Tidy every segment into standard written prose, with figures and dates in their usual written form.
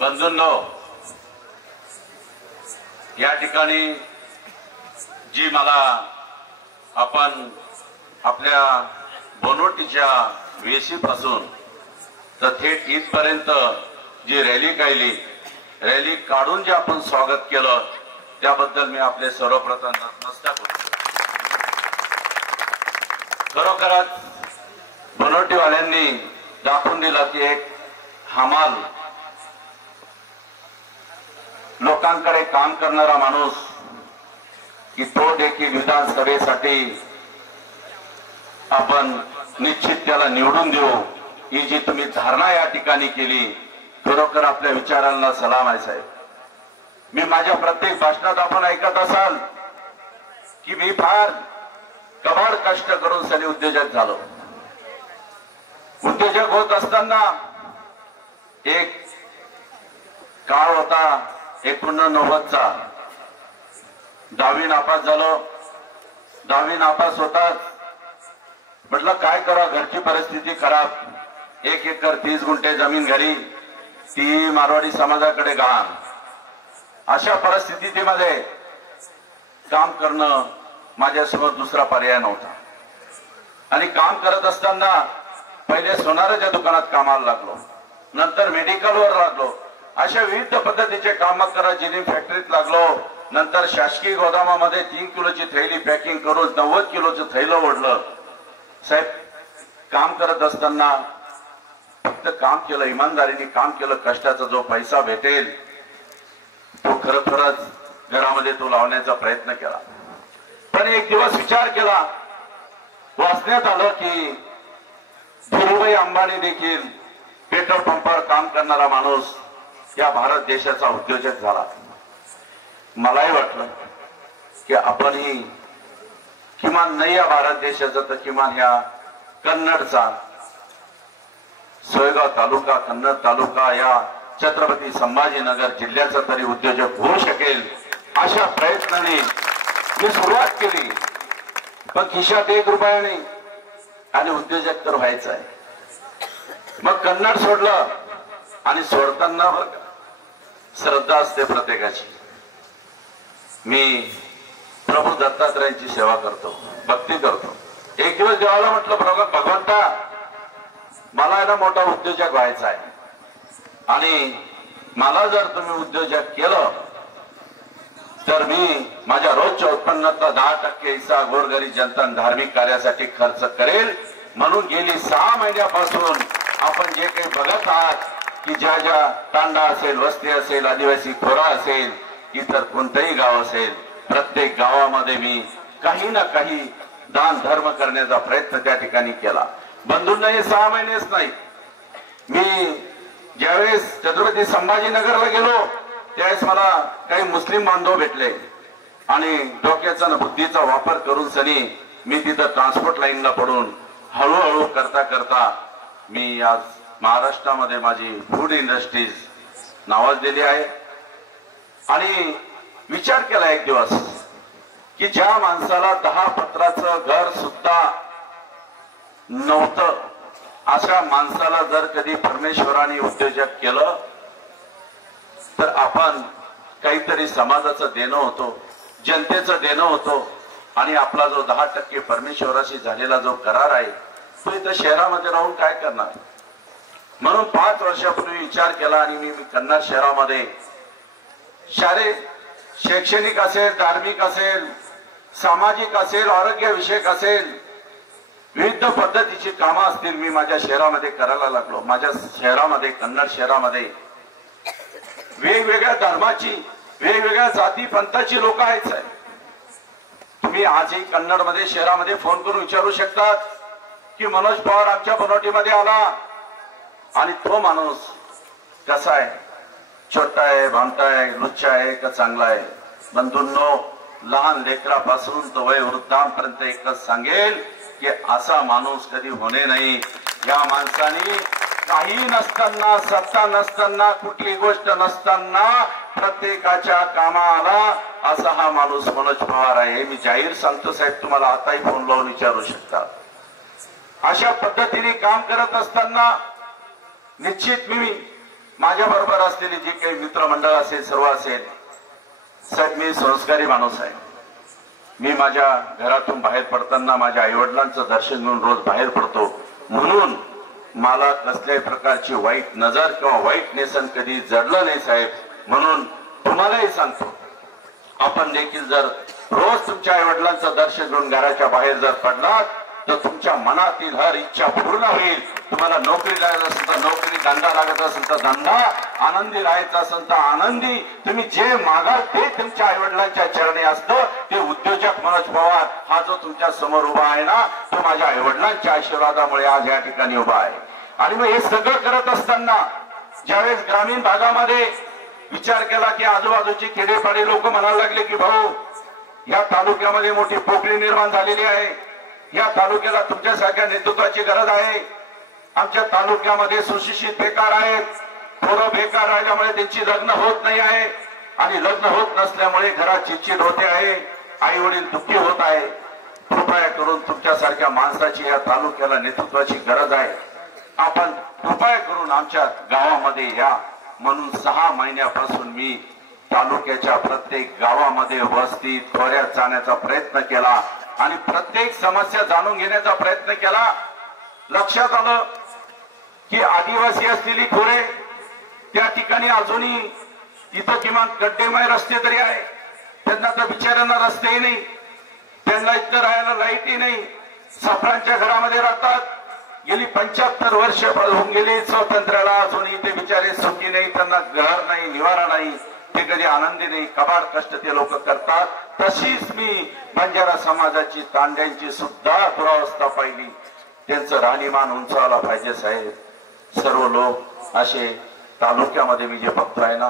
बंधूंनो, या ठिकाणी जी मला आपण आपल्या बोनोटीच्या वेशी पासून तर थेट इथपर्यंत जी रॅली काढली, रॅली काढून जे आपण स्वागत केलं त्याबद्दल मी आपले सर्वप्रथम नमस्कार करतो। खरोखरच बोनोटीवाल्यांनी दाखवून दिला की एक हमाल लोकांकडे काम करणारा माणूस की तो देखील विधानसभेसाठी आपण निश्चित त्याला निवडून देऊ ही जी तुम्ही धारणा या ठिकाणी केली, खरोखर आपल्या विचारांना सलाम आहे साहेब। मी माझ्या प्रत्येक भाषणात आपण ऐकत असाल की मी फार कबाड कष्ट करून सनी उद्योजक झालो। उद्योजक होत असताना एक काळ होता 89चा, 10वी नापास झालो। 10वी नापास होताच म्हटलं काय करा, घरची परिस्थिती खराब, 1 एकर 30 गुंठे जमीन घरी, ती मारवाडी समाजाकडे गहाण। अशा परिस्थितीमध्ये काम करणं माझ्यासमोर दुसरा पर्याय नव्हता आणि काम करत असताना पहिले सोनाराच्या दुकानात कामाला लागलो, नंतर मेडिकलवर लागलो, अशा विविध पद्धतीचे काम करत जिनिंग फॅक्टरीत लागलो, नंतर शासकीय गोदामामध्ये 3 किलोची थैली पॅकिंग करून 90 किलोचं थैलं ओढलं। साहेब, काम करत असताना फक्त काम केलं, इमानदारीने काम केलं, कष्टाचा जो पैसा भेटेल तो खरोखरच घरामध्ये तो लावण्याचा प्रयत्न केला। पण एक दिवस विचार केला, वाचण्यात आलं की धीरूभाई अंबानी देखील पेट्रोल पंपावर काम करणारा माणूस या भारत देशाचा उद्योजक झाला। मलाही वाटलं की आपणही किमान नाही या भारत देशाचा तर किमान या कन्नडचा, सोयगाव तालुका, कन्नड तालुका या छत्रपती संभाजीनगर जिल्ह्याचा तरी उद्योजक होऊ शकेल अशा प्रयत्नाने मी सुरुवात केली। पण खिशात 1 रुपया नाही आणि उद्योजक तर व्हायचं आहे। मग कन्नड सोडलं आणि सोडताना श्रद्धा असते प्रत्येकाची। मी प्रभू दत्तात्रयांची सेवा करतो, भक्ती करतो। एक दिवस देवाला म्हटलं, भगवंता मला ना मोठा उद्योजक व्हायचा आहे आणि मला जर तुम्ही उद्योजक केलं तर मी माझ्या रोजच्या उत्पन्नातला 10% हिस्सा गोरगरीब जनता धार्मिक कार्यासाठी खर्च करेल। म्हणून गेली 6 महिन्यापासून आपण जे काही बघत आहात की ज्या ज्या तांडा असेल, वस्ती असेल, आदिवासी खोरा असेल, इतर कोणतंही गाव असेल, प्रत्येक गावामध्ये मी काही ना काही दान धर्म करण्याचा प्रयत्न त्या ठिकाणी केला। बंधूंना हे 6 महिनेच नाही, मी ज्यावेळेस छत्रपती संभाजीनगरला गेलो त्यावेळेस मला काही मुस्लिम बांधव भेटले आणि डोक्याचा आणि बुद्धीचा वापर करून सनी मी तिथं ट्रान्सपोर्ट लाईनला पडून हळूहळू करता करता मी आज महाराष्ट्रामध्ये माझी फूड इंडस्ट्रीज नावाजलेली आहे। आणि विचार केला एक दिवस की ज्या माणसाला 10 पत्राचं घर सुद्धा नव्हतं अशा माणसाला जर कधी परमेश्वराने उद्योजक केलं तर आपण काहीतरी समाजाचं देणं होतो, जनतेचं देणं होतो आणि आपला जो 10% परमेश्वराशी झालेला जो करार आहे तो इथं शहरामध्ये राहून काय करणार। म्हणून 5 वर्षापूर्वी विचार केला आणि मी कन्नड शहरामध्ये शैक्षणिक असेल, धार्मिक असेल, सामाजिक असेल, आरोग्य विषयक असेल, विविध पद्धतीची कामं असतील, मी माझ्या शहरामध्ये करायला लागलो। माझ्या शहरामध्ये, कन्नड शहरामध्ये वेगवेगळ्या धर्माची, वेगवेगळ्या जाती पंथाची लोक आहेत साहेब। तुम्ही आजही कन्नडमध्ये शहरामध्ये फोन करून विचारू शकतात की मनोज पवार आमच्या बनोटीमध्ये आला आणि तो माणूस कसा आहे, छोटा आहे, भामटा आहे, लुच्चा आहे का चांगला आहे। बंधूंनो, लहान लेकरापासून तो वय वृद्धांपर्यंत एकच सांगेल की असा माणूस कधी होणे नाही। या माणसाने काही नसताना, सत्ता नसताना, कुठली गोष्ट नसताना प्रत्येकाच्या कामाला असा हा माणूस मनोज पवार आहे। मी जाहीर सांगतो साहेब, तुम्हाला आताही फोन लावून विचारू शकता। अशा पद्धतीने काम करत असताना निश्चित मी माझ्या बरोबर असलेली जी काही मित्रमंडळ असेल, सर्व असेल, साहेब मी संस्कारी माणूस आहे. मी माझ्या घरातून बाहेर पडताना माझ्या आईवडिलांचं दर्शन घेऊन रोज बाहेर पडतो. म्हणून मला कसल्याही प्रकारची वाईट नजर किंवा वाईट नेसन कधी जडलं नाही साहेब. म्हणून तुम्हालाही सांगतो, आपण देखील जर रोज तुमच्या आईवडिलांचं दर्शन घेऊन घराच्या बाहेर जर पडलात तर तुमच्या मनातील हर इच्छा पूर्ण होईल. तुम्हाला नोकरी लागत असेल तर नोकरी, धंदा लागत असेल तर धंदा, आनंदी राहायचं असेल तर आनंदी. तुम्ही जे मागाल ते तुमच्या आईवडिलांच्या चरणी असतं. ते उद्योजक मनोज पवार हा जो तुमच्या समोर उभा आहे ना, तो माझ्या आईवडिलांच्या आशीर्वादामुळे आज या ठिकाणी उभा आहे. आणि मग हे सगळं करत असताना ज्यावेळेस ग्रामीण भागामध्ये विचार केला की आजूबाजूचे खेडेपाडे लोक म्हणायला लागले की भाऊ, या तालुक्यामध्ये मोठी पोकळी निर्माण झालेली आहे, या तालुक्याला तुमच्यासारख्या नेतृत्वाची गरज आहे. आमच्या तालुक्यामध्ये सुशिक्षित बेकार आहेत, थोडं बेकार राहिल्यामुळे त्यांची लग्न होत नाही आहे आणि लग्न होत नसल्यामुळे घरात चिडचिड होते आहे, आई वडील दुःखी होत आहे. कृपया करून तुमच्यासारख्या माणसाची या तालुक्याला नेतृत्वाची गरज आहे. आपण कृपया करून आमच्या गावामध्ये या. म्हणून 6 महिन्यापासून मी तालुक्याच्या प्रत्येक गावामध्ये वस्ती खोऱ्यात जाण्याचा प्रयत्न केला आणि प्रत्येक समस्या जाणून घेण्याचा प्रयत्न केला. लक्षात आलं की आदिवासी असलेली खोरे त्या ठिकाणी अजूनही इथं किमान गड्डेमय रस्ते तरी आहे. त्यांना तर बिचाऱ्यांना रस्तेही नाही, त्यांना इथं राहायला लाईटही नाही, सफरांच्या घरामध्ये राहतात. गेली 75 वर्ष होऊन गेली स्वातंत्र्याला, अजून इथे बिचारे सुखी नाही, त्यांना घर नाही, निवारा नाही, ते कधी आनंदी नाही, कबाड कष्ट ते लोक करतात. तशीच मी बंजारा समाजाची, तांड्यांची सुद्धा दुरावस्था पाहिली. त्यांचं राहणीमान उंचावला पाहिजे साहेब. सर्व लोक असे तालुक्यामध्ये मी जे बघतोय ना,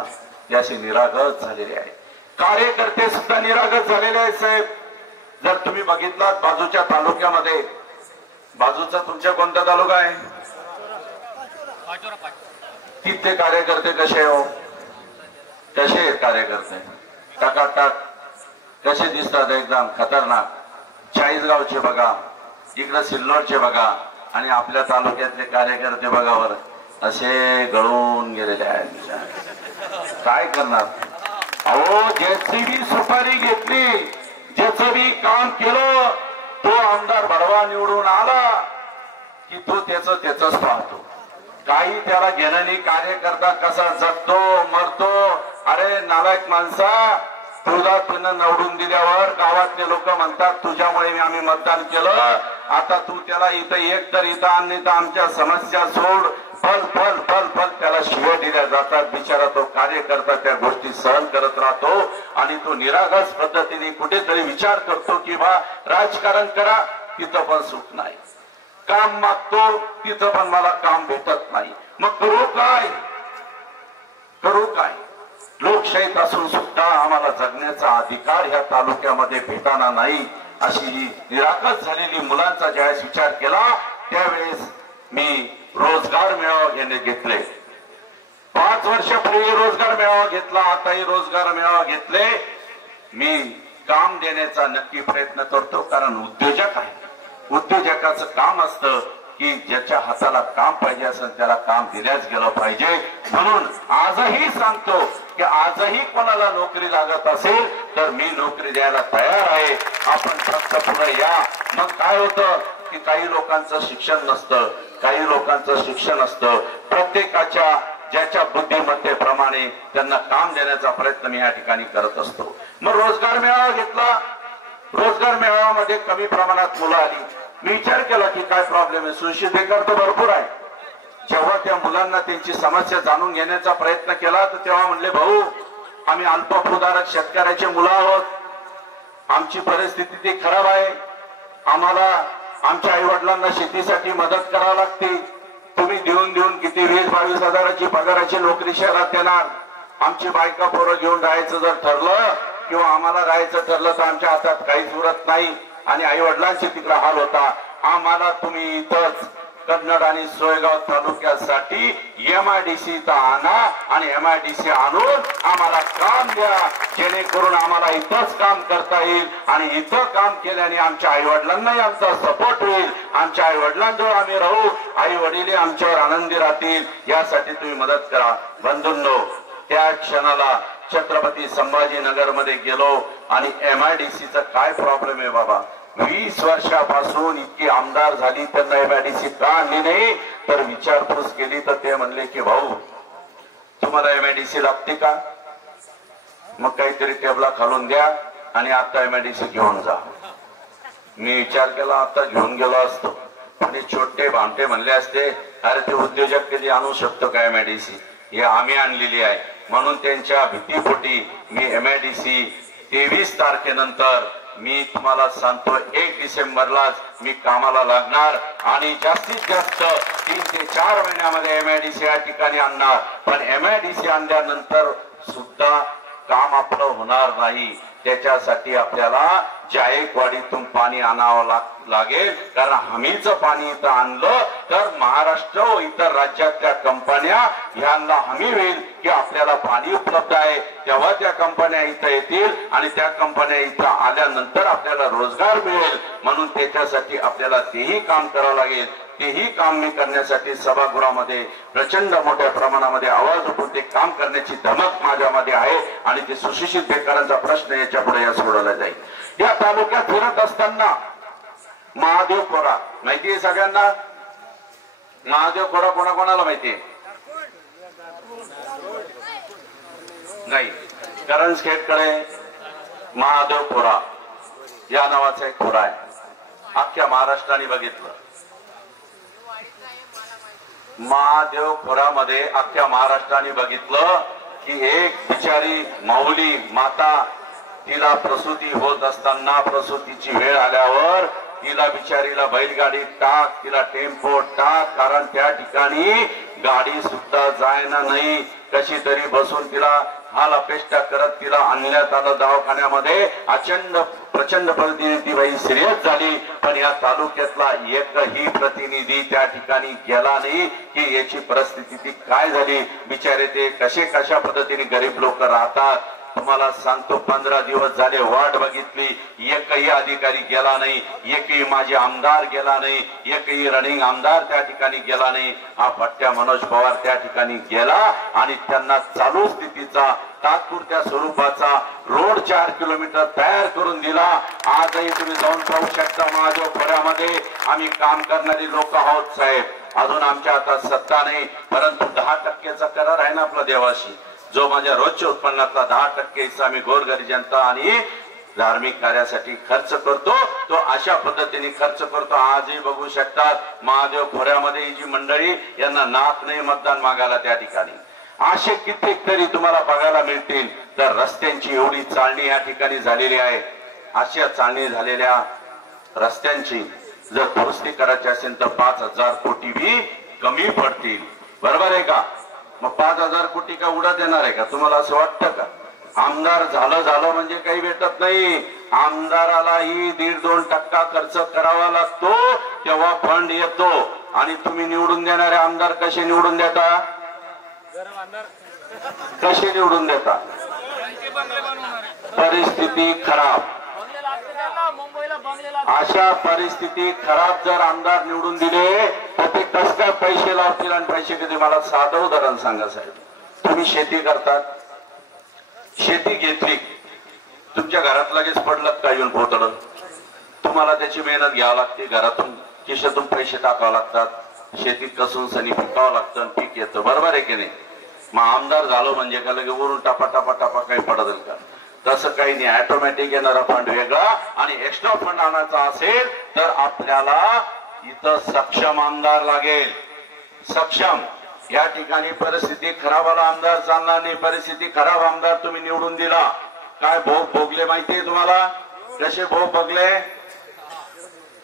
ते असे निरागस झालेले आहे. कार्यकर्ते सुद्धा निरागस झालेले आहेत साहेब. जर तुम्ही बघितलात बाजूच्या तालुक्यामध्ये, बाजूचा तुमच्या कोणता तालुका आहे, तिथे कार्यकर्ते कसे हो, कसे आहेत कार्यकर्ते, टाकाटाक कसे दिसतात, एकदम खतरनाक. 40 गावचे बघा, इकडे सिल्लोडचे बघा, आणि आपल्या तालुक्यातले कार्यकर्ते बघा बरं, असे गळून गेलेले आहेत. काय करणार? अहो, ज्याची बी सुपारी घेतली, ज्याचं बी काम केलं, तो आमदार बडवा निवडून आला की तो त्याच पाहतो. काही त्याला घेणं नाही. कार्यकर्ता कसा जगतो मरतो. अरे नालायक माणसा, तुला तिनं निवडून दिल्यावर गावातले लोक म्हणतात तुझ्यामुळे आम्ही मतदान केलं, आता तू त्याला इथं एक तर इथं आणि आमच्या समस्या सोड. फल फल फल फल त्याला शिव्या दिल्या जातात. बिचारा तो कार्यकर्ता त्या गोष्टी सहन करत राहतो आणि तो निरागस पद्धतीने कुठेतरी विचार करतो की बा राजकारण करा, तिथं पण सुख नाही. काम मागतो, तिथं पण मला काम भेटत नाही. मग करू काय, करू काय? लोकशाहीत असून सुद्धा आम्हाला जगण्याचा अधिकार ह्या तालुक्यामध्ये भेटणार नाही. अशी ही निरागस झालेली मुलांचा ज्यावेळेस विचार केला, त्यावेळेस मी रोजगार मेळावा घेतले. 5 वर्षापूर्वी रोजगार मेळावा घेतला, आताही रोजगार मेळावा घेतले. मी काम देण्याचा नक्की प्रयत्न करतो, कारण उद्योजक आहे. उद्योजकाचं काम असतं की ज्याच्या हाताला काम पाहिजे असेल त्याला काम दिल्याच गेलं पाहिजे. म्हणून आजही सांगतो की आजही कोणाला नोकरी लागत असेल तर मी नोकरी द्यायला तयार आहे. आपण फक्त पुढे या. मग काय होतं की काही लोकांचं शिक्षण नसतं, काही लोकांचं शिक्षण असतं. प्रत्येकाच्या ज्याच्या बुद्धिमत्तेप्रमाणे त्यांना काम देण्याचा प्रयत्न मी या ठिकाणी करत असतो. मग रोजगार मेळावा घेतला. रोजगार मेळाव्यामध्ये कमी प्रमाणात मुलं आली. मी विचार केला की काय प्रॉब्लेम आहे. सुशिक्षित बेकार तर भरपूर आहे. जेव्हा त्या मुलांना त्यांची समस्या जाणून घेण्याचा प्रयत्न केला तर तेव्हा म्हणले, भाऊ आम्ही अल्पभूधारक शेतकऱ्याचे मुलं आहोत, आमची परिस्थिती ती खराब आहे, आम्हाला आमच्या आई वडिलांना शेतीसाठी मदत करावी लागते. तुम्ही देऊन देऊन किती 20-22 हजाराची पगाराची नोकरी शहरात देणार. आमची बायका पोरं घेऊन राहायचं जर ठरलं किंवा आम्हाला राहायचं ठरलं तर आमच्या हातात काहीच उरत नाही आणि आई वडिलांचे तिकडे हाल होता. आम्हाला तुम्ही इथंच कन्नड आणि सोयगाव तालुक्यासाठी MIDC आणा आणि MIDC आणून आम्हाला काम द्या, जेणेकरून आम्हाला इथंच काम करता येईल आणि इथं काम केल्याने आमच्या आई वडिलांनाही आमचा सपोर्ट होईल, आमच्या आई वडिलांजवळ आम्ही राहू, आई वडील आमच्यावर आनंदी राहतील, यासाठी तुम्ही मदत करा. बंधूंनो, त्या क्षणाला छत्रपती संभाजीनगर मध्ये गेलो आणि MIDCचा काय प्रॉब्लेम आहे बाबा, 20 वर्षापासून इतकी आमदार झाली, त्यांना MIDC का आणली नाही, तर विचारपूस केली तर ते म्हणले की भाऊ तुम्हाला MIDC लागते का, मग काहीतरी टेबला खालून द्या आणि आता MIDC घेऊन जा. मी विचार केला आता घेऊन गेलो असतो, आणि छोटे भामटे म्हणले असते अरे ते उद्योजक कधी आणू शकतो का MIDC, हे आम्ही आणलेली आहे. म्हणून त्यांच्या भीतीपोटी मी MIDC 23 तारखेनंतर मी तुम्हाला सांगतो 1 डिसेंबरलाच मी कामाला लागणार आणि जास्तीत जास्त 3 ते 4 महिन्यामध्ये MIDC या ठिकाणी आणणार. पण MIDC आणल्यानंतर सुद्धा काम आपलं होणार नाही, त्याच्यासाठी आपल्याला जायकवाडीतून पाणी आणावं लागेल, कारण हमीचं पाणी इथं आणलं तर महाराष्ट्र व इतर राज्यातल्या कंपन्या ह्यांना हमी होईल की आपल्याला पाणी उपलब्ध आहे, तेव्हा त्या कंपन्या इथं येतील आणि त्या कंपन्या इथं आल्यानंतर आपल्याला रोजगार मिळेल. म्हणून त्याच्यासाठी आपल्याला तेही काम करावं लागेल. तेही काम मी करण्यासाठी सभागृहामध्ये प्रचंड मोठ्या प्रमाणामध्ये आवाज उठून ते काम करण्याची धमक माझ्यामध्ये आहे आणि ते सुशिक्षित बेकारांचा प्रश्न याच्या पुढे या सोडवला जाईल. या तालुक्यात फिरत असताना महादेव खोरा माहितीये सगळ्यांना, महादेव खोरा कोणाकोणाला माहितीये नाही, करंजखेडकडे महादेव खोरा या नावाचा एक खोरा आहे, अख्ख्या महाराष्ट्राने बघितलं. महादेव खोऱ्यामध्ये अख्ख्या महाराष्ट्राने बघितलं की एक बिचारी माऊली माता, तिला प्रसूती होत असताना प्रसूतीची वेळ आल्यावर तिला बिचारीला बैलगाडी टाक, तिला टेम्पो टाक, कारण त्या ठिकाणी गाडी सुद्धा जायना नाही, कशी तरी बसून तिला हाल अपेष्टा करत तिला आणण्यात आलं दवाखान्यामध्ये. प्रचंड पद्धतीने ती बाई सिरियस झाली, पण या तालुक्यातला एकही प्रतिनिधी त्या ठिकाणी गेला नाही की याची परिस्थिती ती काय झाली, बिचारे ते कशा पद्धतीने गरीब लोक राहतात. तुम्हाला सांगतो 15 दिवस झाले वाट बघितली, एकही अधिकारी गेला नाही, एकही माझे आमदार गेला नाही, एकही रनिंग आमदार त्या ठिकाणी गेला नाही. हा पट्ट्या मनोज पवार त्या ठिकाणी गेला आणि त्यांना चालू स्थितीचा तात्पुरत्या स्वरूपाचा रोड 4 किलोमीटर तयार करून दिला. आजही तुम्ही जाऊन पाहू शकता महादेव खोऱ्यामध्ये आम्ही काम करणारी लोक आहोत साहेब. अजून आमच्या हातात सत्ता नाही, परंतु 10% करार आहे ना आपला देवाशी, जो माझ्या रोजच्या उत्पन्नातला 10% हिस्सा आम्ही गोरगरीब जनता आणि धार्मिक कार्यासाठी खर्च करतो, तो अशा पद्धतीने खर्च करतो. आजही बघू शकतात महादेव खोऱ्यामध्ये जी मंडळी यांना नाक नाही मतदान मागायला त्या ठिकाणी, असे कित्येक तरी तुम्हाला बघायला मिळतील. तर रस्त्यांची एवढी चालणी या ठिकाणी झालेली आहे, अशा चालणी झालेल्या रस्त्यांची जर दुरुस्ती करायची असेल तर 5000 कोटी बी कमी पडतील, बरोबर आहे का? मग 5000 कोटी का उडत येणार आहे का तुम्हाला असं वाटतं का? आमदार झालं म्हणजे काही भेटत नाही, आमदारालाही 1.5-2% खर्च करावा लागतो, तेव्हा फंड येतो. आणि तुम्ही निवडून देणारे आमदार कसे निवडून देता, कसे निवडून देता? परिस्थिती खराब, अशा परिस्थिती खराब जर आमदार निवडून दिले तर ते कस काय पैसे लावतील आणि पैसे कधी? मला साधं उदाहरण सांगा साहेब, तुम्ही शेती करतात, शेती घेतली, तुमच्या घरात लगेच पडलं का येऊन पोतडं, तुम्हाला त्याची मेहनत घ्यावी लागते, घरातून खिशातून पैसे टाकावे लागतात, शेतीत कसून सनी पिकावं लागतं, पीक येतं, बरोबर आहे की नाही? मग आमदार झालो म्हणजे का लगे वरून टापा काही पडत का? तसं काही नाही, ऑटोमॅटिक येणारा फंड वेगळा आणि एक्स्ट्रा फंड आणायचा असेल तर आपल्याला इथं सक्षम आमदार लागेल. सक्षम, या ठिकाणी परिस्थिती खराब आला आमदार चालणार नाही. परिस्थिती खराब आमदार तुम्ही निवडून दिला, काय भोग भोगले माहितीये तुम्हाला? कसे भोग भोगले?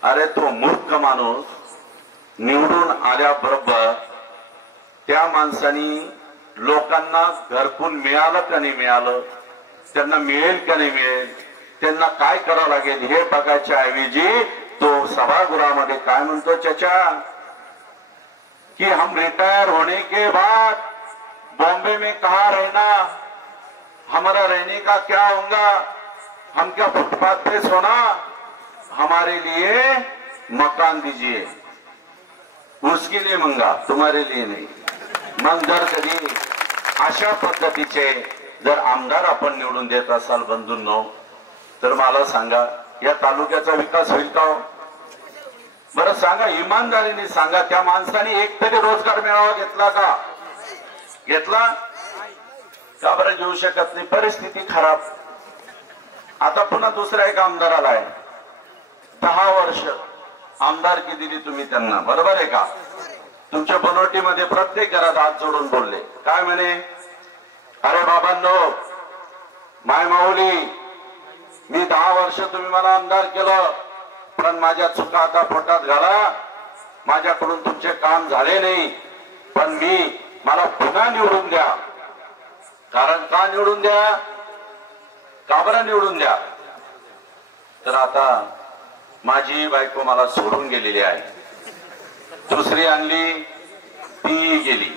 अरे तो मूर्ख माणूस निवडून आल्याबरोबर त्या माणसानी लोकांना घरकुल मिळालं का नाही मिळालं, त्यांना मिळेल का नाही मिळेल, त्यांना काय करावं लागेल हे बघायच्या ऐवजी तो सभागृहामध्ये काय म्हणतो, चचा कि हम रिटायर होने के बाद बॉम्बे में कहाँ रहना, हमारा रहने का क्या होगा, हम क्या फुटपाथ पे सोना, हमारे लिए मकान दीजिए, उसके लिए मंगा, तुम्हारे लिए नाही। मग जर कधी अशा पद्धतीचे जर आमदार आपण निवडून देत असाल बंधूंनो, तर मला सांगा या तालुक्याचा विकास होईल का? बरं सांगा, इमानदारीने सांगा, त्या माणसाने एक तरी रोजगार मेळावा घेतला का? घेतला का? बरं घेऊ शकत नाही, परिस्थिती खराब। आता पुन्हा दुसरा एक आमदार आलाय, 10 वर्ष आमदारकी दिली तुम्ही त्यांना, बरोबर आहे का? तुमच्या बनवटीमध्ये प्रत्येक घरात हात जोडून बोलले, काय म्हणे, अरे बाबांनो, माय माऊली, मी 10 वर्ष तुम्ही मला आमदार केलं, पण माझ्या चुका आता पोटात घाला, माझ्याकडून तुमचे काम झाले नाही, पण मला पुन्हा निवडून द्या। कारण का निवडून द्या, का बरं निवडून द्या? तर आता माझी बायको मला सोडून गेलेली आहे, दुसरी आणली, ती गेली,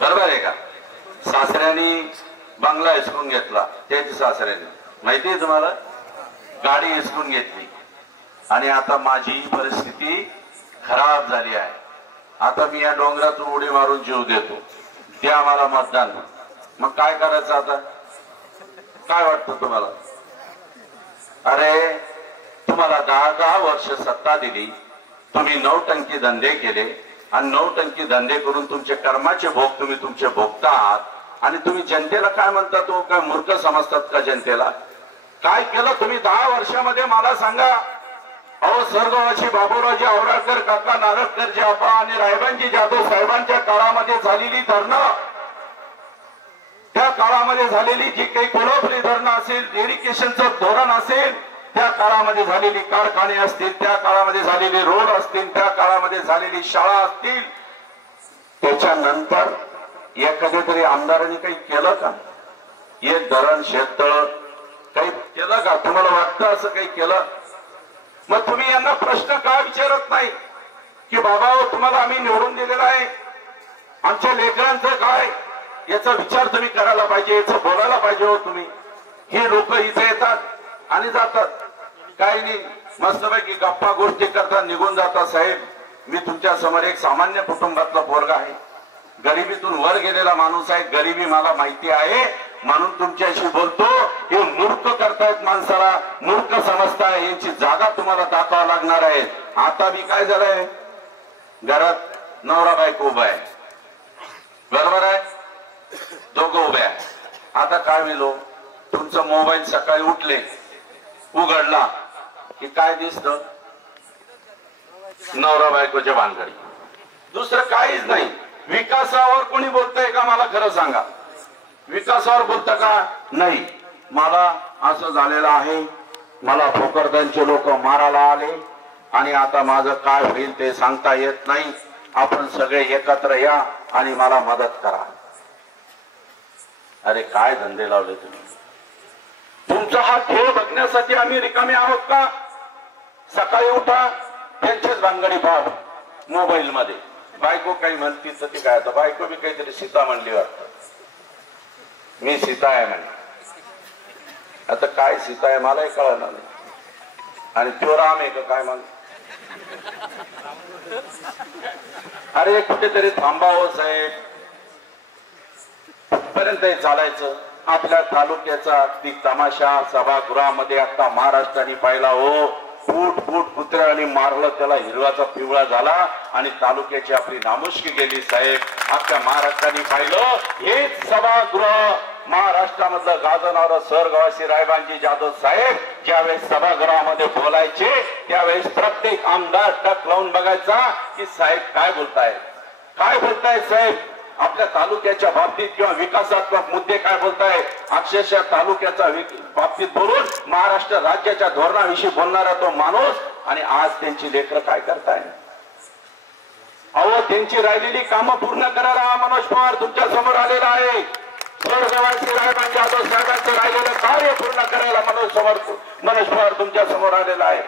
बरोबर आहे का? सासऱ्यानी बंगला हिसकून घेतला, त्याची सासऱ्याने, माहिती आहे तुम्हाला, गाडी हिसकून घेतली, आणि आता माझी परिस्थिती खराब झाली आहे। आता मी या डोंगरातून उडी मारून जीव देतो, द्या मला मतदान। मग काय करायचं आता? काय वाटतं तुम्हाला? अरे तुम्हाला 10 वर्ष सत्ता दिली, तुम्ही 9टंकी धंदे केले, आणि 9टंकी धंदे करून तुमचे कर्माचे भोग तुम्ही तुमचे भोगता आहात, आणि तुम्ही जनतेला काय म्हणता? तो काय मूर्ख समजतात का जनतेला? काय केलं तुम्ही 10 वर्षामध्ये मला सांगा? अहो, स्वर्गवासी बाबूरावजी आवराळकर काका, नारळकरजी आबा आणि रायबांजी जाधव साहेबांच्या काळामध्ये झालेली धरणं, त्या काळामध्ये झालेली जी काही कोल्हापुरी धरणं असेल, इरिगेशनचं धोरण असेल, त्या काळामध्ये झालेली कारखाने असतील, त्या काळामध्ये झालेले रोड असतील, त्या काळामध्ये झालेली शाळा असतील, त्याच्यानंतर एखाद्या तरी आमदारांनी काही केलं का? एक धरण, शेततळ काही केलं का? तुम्हाला वाटतं असं काही केलं? मग तुम्ही यांना प्रश्न का विचारत नाही की बाबा तुम्हाला आम्ही निवडून दिलेला आहे, आमच्या लेकरांचं काय, याचा विचार तुम्ही करायला पाहिजे, याचं बोलायला पाहिजे हो तुम्ही। ही लोक इथे येतात आणि जातात, काही नाही, मस्तपैकी गप्पा गोष्टी करतात, निघून जातात। साहेब, मी तुमच्या समोर एक सामान्य कुटुंबातला पोरगा आहे, गरिबीतून वर गेलेला माणूस आहे, गरिबी मला माहिती आहे, म्हणून तुमच्याशी बोलतो। हे मूर्ख करतायत, माणसाला मूर्ख समजताय, यांची जागा तुम्हाला दाखवावं लागणार आहे। आता बी काय झालंय, घरात नवरा बायको उभा आहे, बरोबर आहे, दोघं उभे आहे। आता काय मिळलो, तुमचा मोबाईल सकाळी उठले उघडला की काय दिसतं? नवरा बायकोच्या भानगडी, दुसरं काहीच नाही। विकासावर कोणी बोलतंय का? मला खरं सांगा, विकासावर बोलत का? नाही। मला असं झालेलं आहे, मला भोकरदनचे लोक मारायला आले, आणि आता माझं काय होईल ते सांगता येत नाही, आपण सगळे एकत्र या आणि मला मदत करा। अरे काय धंदे लावले तुम्ही? तुमचा हा खेळ बघण्यासाठी आम्ही रिकामे आहोत का? सकाळी उठा, त्यांचेच भानगडी पाहू मोबाईल मध्ये, बायको काही म्हणती तर ती काय, आता बायको बी काहीतरी सीता म्हणली वाटतं, मी सीता आहे म्हणे, आता काय सीता आहे मलाही कळणार नाही, आणि तो राम आहे का काय? मग अरे कुठेतरी थांबावं साहेब, पर्यंत चालायचं। आपल्या तालुक्याचा ती तमाशा सभागृहामध्ये आता महाराष्ट्राने पाहिला हो, फूट फूट कुत्र्याने मारलं त्याला, हिरवाचा पिवळा झाला, आणि तालुक्याची आपली नामुष्की गेली साहेब। अख्ख्या महाराष्ट्राने पाहिलं, हेच सभागृह महाराष्ट्रामधलं गाजवणारं स्वर्गवासी रायबांजी जाधव साहेब ज्यावेळेस सभागृहामध्ये बोलायचे, त्यावेळेस प्रत्येक आमदार टक लावून बघायचा की साहेब काय बोलताय, काय बोलताय साहेब, आपल्या तालुक्याच्या बाबतीत किंवा विकासात्मक मुद्दे काय बोलताय। अक्षरशः तालुक्याच्या बाबतीत बोलून महाराष्ट्र राज्याच्या धोरणाविषयी बोलणारा तो माणूस, आणि आज त्यांची लेकरं काय करताय? अहो, त्यांची राहिलेली कामं पूर्ण करायला मनोज पवार तुमच्या समोर आलेला आहे। स्वर्गवासी रायबांजी जाधव साहेबांचं राहिलेलं कार्य पूर्ण करायला मनोज पवार तुमच्या समोर आलेला आहे।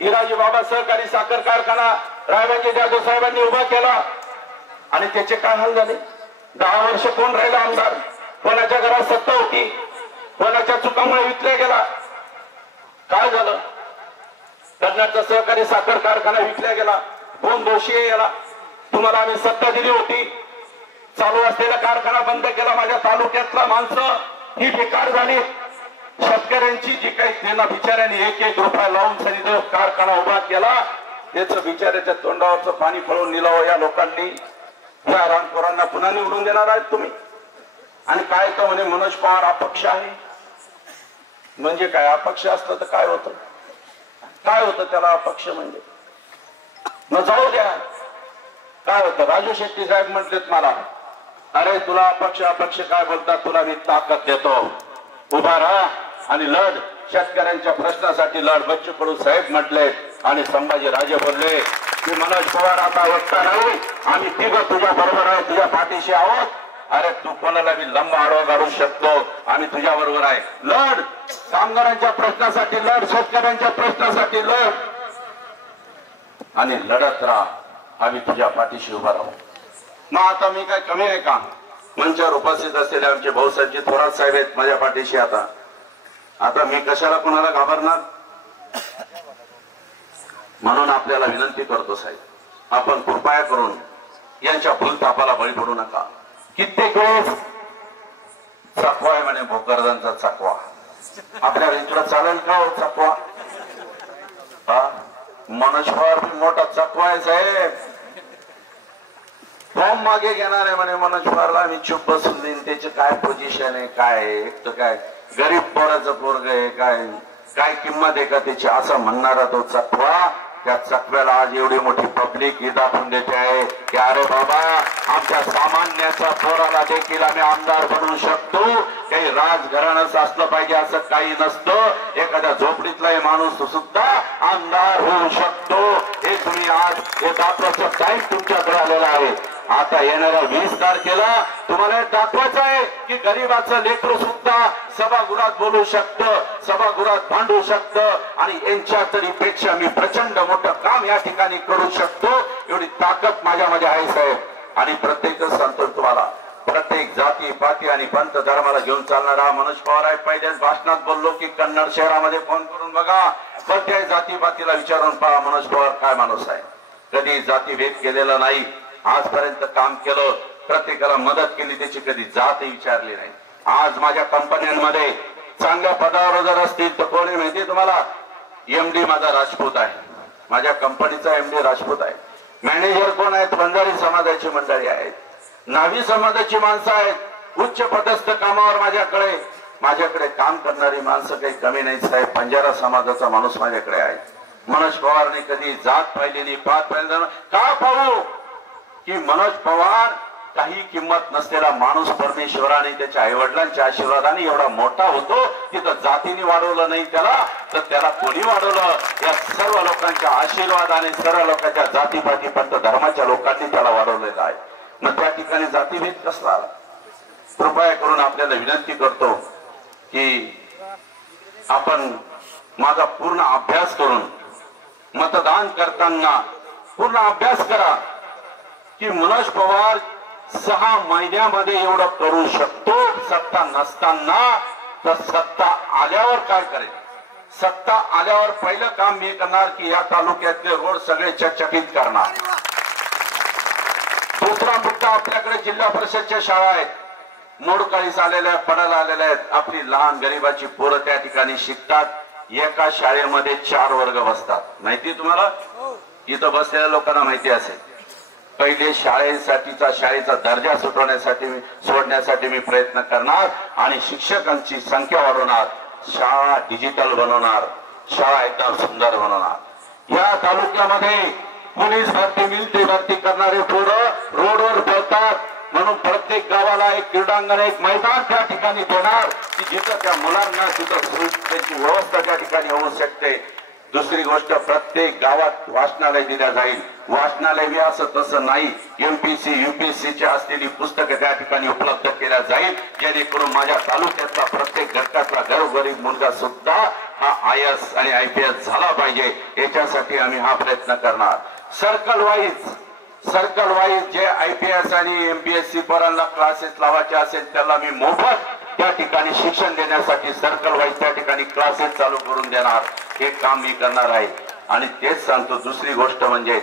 हिराजी बाबा सहकारी साखर कारखाना रायबांजी जाधव साहेबांनी उभा केला, आणि त्याचे काय हाल झाले? 10 वर्ष कोण राहिला आमदार? कोणाच्या घरात सत्ता होती? कोणाच्या चुकामुळे विकल्या गेला? काय झालं? कर्नाटकचा सहकारी साखर कारखाना विकल्या गेला. कोण दोषी आहे याला? तुम्हाला आम्ही सत्ता दिली होती, चालू असलेला कारखाना बंद केला. माझ्या तालुक्यातला माणसं ही बेकार झाली. शेतकऱ्यांची जी काही त्यांना बिचाऱ्यांनी 1-1 रुपया लावून सनी कारखाना उभा केला, त्याचं बिचाऱ्याच्या तोंडावरचं पाणी पळवून निलावं या लोकांनी. या रामखोरांना पुन्हा निवडून देणार आहेत तुम्ही? आणि काय तर म्हणे मनोज पवार अपक्ष आहे. म्हणजे काय अपक्ष असतं तर काय होतं? काय होतं त्याला अपक्ष म्हणजे? मग जाऊ द्या. काय होतं? राजू शेट्टी साहेब म्हटलेत मला, अरे तुला अपक्ष काय बोलतात, तुला मी ताकद देतो, उभा राहा आणि लढ, शेतकऱ्यांच्या प्रश्नासाठी लढ. बच्चू कडू साहेब म्हटले आणि संभाजी राजे बोलले की मनोज पवार आता वक्ता नाही, आम्ही तिघं तुझ्या बरोबर आहे, तुझ्या पाठीशी आहोत. अरे तू कोणाला मी लंब आडवा काढू शकतो, आम्ही तुझ्या बरोबर आहे, लढ. कामगारांच्या प्रश्नासाठी लढ, शेतकऱ्यांच्या प्रश्नासाठी लढ आणि लढत राहा, आम्ही तुझ्या पाठीशी उभा राहू. मग आता मी काय कमी आहे का? मंचावर उपस्थित असलेले आमचे भाऊसाहेबजी थोरात साहेब आहेत माझ्या पाठीशी. आता मी कशाला कोणाला घाबरणार? म्हणून आपल्याला विनंती करतो साहेब, आपण कृपया करून यांच्या भूलथापाला बळी पडू नका. कित्येक वेळेस चकवा आहे म्हणे, भोकरदांचा चकवा. आपल्या इकडं चालेल का हो चकवा? मनोज पवार मोठा चकवा आहे साहेब. फॉर्म मागे घेणार आहे म्हणे मनोज पवारला, मी चुप बसून देईन. त्याचे काय पोझिशन आहे, काय एक तर काय गरीब पोराचं पोरग आहे, काय किंमत आहे का त्याची, असं म्हणणारा तो चकवा. त्या चकव्याला आज एवढी मोठी पब्लिक दाखवून देते आहे की अरे बाबा, आमच्या सामान्याच्या पोराला देखील आम्ही आमदार बनवू शकतो. काही राजघराणंच असलं पाहिजे असं काही नसतं. एखाद्या झोपडीतला माणूस सुद्धा आमदार होऊ शकतो. हे तुम्ही आज हे दाखवायचं टाइम तुमच्याकडे आलेला आहे. आता येणाऱ्या 20 तारखेला तुम्हाला दाखवायचं आहे की गरीबाचं लेकरू सुद्धा सभागृहात बोलू शकतं, सभागृहात भांडू शकतं आणि यांच्या तरीपेक्षा मी प्रचंड मोठं काम या ठिकाणी करू शकतो. एवढी ताकद माझ्यामध्ये आहे साहेब. आणि प्रत्येकच सांगतो तुम्हाला, प्रत्येक जाती पाती आणि पंथ धर्माला घेऊन चालणारा मनोज पवार आहे. पहिल्याच भाषणात बोललो की कन्नड शहरामध्ये फोन करून बघा, प्रत्येक जाती पातीला विचारून पहा मनोज पवार काय माणूस आहे. कधी जातीभेद केलेला नाही, आजपर्यंत काम केलं, प्रत्येकाला मदत केली, त्याची कधी जात विचारली नाही. आज माझ्या कंपन्यांमध्ये चांगल्या पदावर जर असतील तर कोणी माहिती तुम्हाला? एमडी माझा राजपूत आहे, माझ्या कंपनीचा एमडी राजपूत आहे. मॅनेजर कोण आहेत? बंजारी समाजाची मंडळी आहेत, नावी समाजाची माणसं आहेत. उच्च पदस्थ कामावर माझ्याकडे काम करणारी माणसं काही कमी नाही साहेब. बंजारा समाजाचा माणूस माझ्याकडे आहे. मनोज पवारने कधी जात पाहिली नाही, पात पाहिली. का पाहू की मनोज पवार काही किंमत नसलेला माणूस परमेश्वराने त्याच्या आईवडिलांच्या आशीर्वादाने एवढा मोठा होतो. तिथं जातीने वाढवलं नाही त्याला, तर त्याला कोणी वाढवलं? या सर्व लोकांच्या आशीर्वादाने, सर्व लोकांच्या जातीपाती पंथ धर्माच्या लोकांनी त्याला वाढवलेलं आहे. मग त्या ठिकाणी जातीभेद कसला? कृपया करून आपल्याला विनंती करतो की आपण माझा पूर्ण अभ्यास करून मतदान करताना पूर्ण अभ्यास करा की मनोज पवार 6 महिन्यामध्ये एवढं करू शकतो. सत्ता नसताना तर सत्ता आल्यावर काय करेल? सत्ता आल्यावर पहिलं काम मी करणार की या तालुक्यातले रोड सगळे चकचकीत करणार. दुसरा मुद्दा, आपल्याकडे जिल्हा परिषदच्या शाळा आहेत, मोडकाळीस आलेल्या आहेत, पडायला आलेल्या आहेत. आपली लहान गरीबाची पोरं त्या ठिकाणी शिकतात. एका शाळेमध्ये 4 वर्ग बसतात. माहिती तुम्हाला? इथं बसलेल्या लोकांना माहिती असेल. पहिले शाळेचा दर्जा सोडण्यासाठी मी प्रयत्न करणार आणि शिक्षकांची संख्या वाढवणार, शाळा डिजिटल बनवणार, शाळा एकदम सुंदर बनवणार. या तालुक्यामध्ये पोलीस भरती, मिलिटरी भरती करणारे पोरं रोडवर पळतात, म्हणून प्रत्येक गावाला एक क्रीडांगण, एक मैदान त्या ठिकाणी देणार की जिथं त्या मुलांना तिथं त्यांची व्यवस्था त्या ठिकाणी होऊ शकते. दुसरी गोष्ट, प्रत्येक गावात वाचनालय दिल्या जाईल. वाचनालय बी असं तसं नाही, एमपीसी यूपीएससीची असलेली पुस्तकं त्या ठिकाणी उपलब्ध केल्या जाईल, जेणेकरून माझ्या तालुक्यातला प्रत्येक घटकातला गरीब मुलगा सुद्धा हा IAS आणि IPS झाला पाहिजे. याच्यासाठी आम्ही हा प्रयत्न करणार. सर्कल वाईज सर्कल वाईज जे IPS आणि MPSC पोरांना क्लासेस लावायचे असेल त्याला मी मोफत त्या ठिकाणी शिक्षण देण्यासाठी सर्कल वाईज त्या ठिकाणी क्लासेस चालू करून देणार, हे काम मी करणार आहे. आणि तेच सांगतो. दुसरी गोष्ट म्हणजे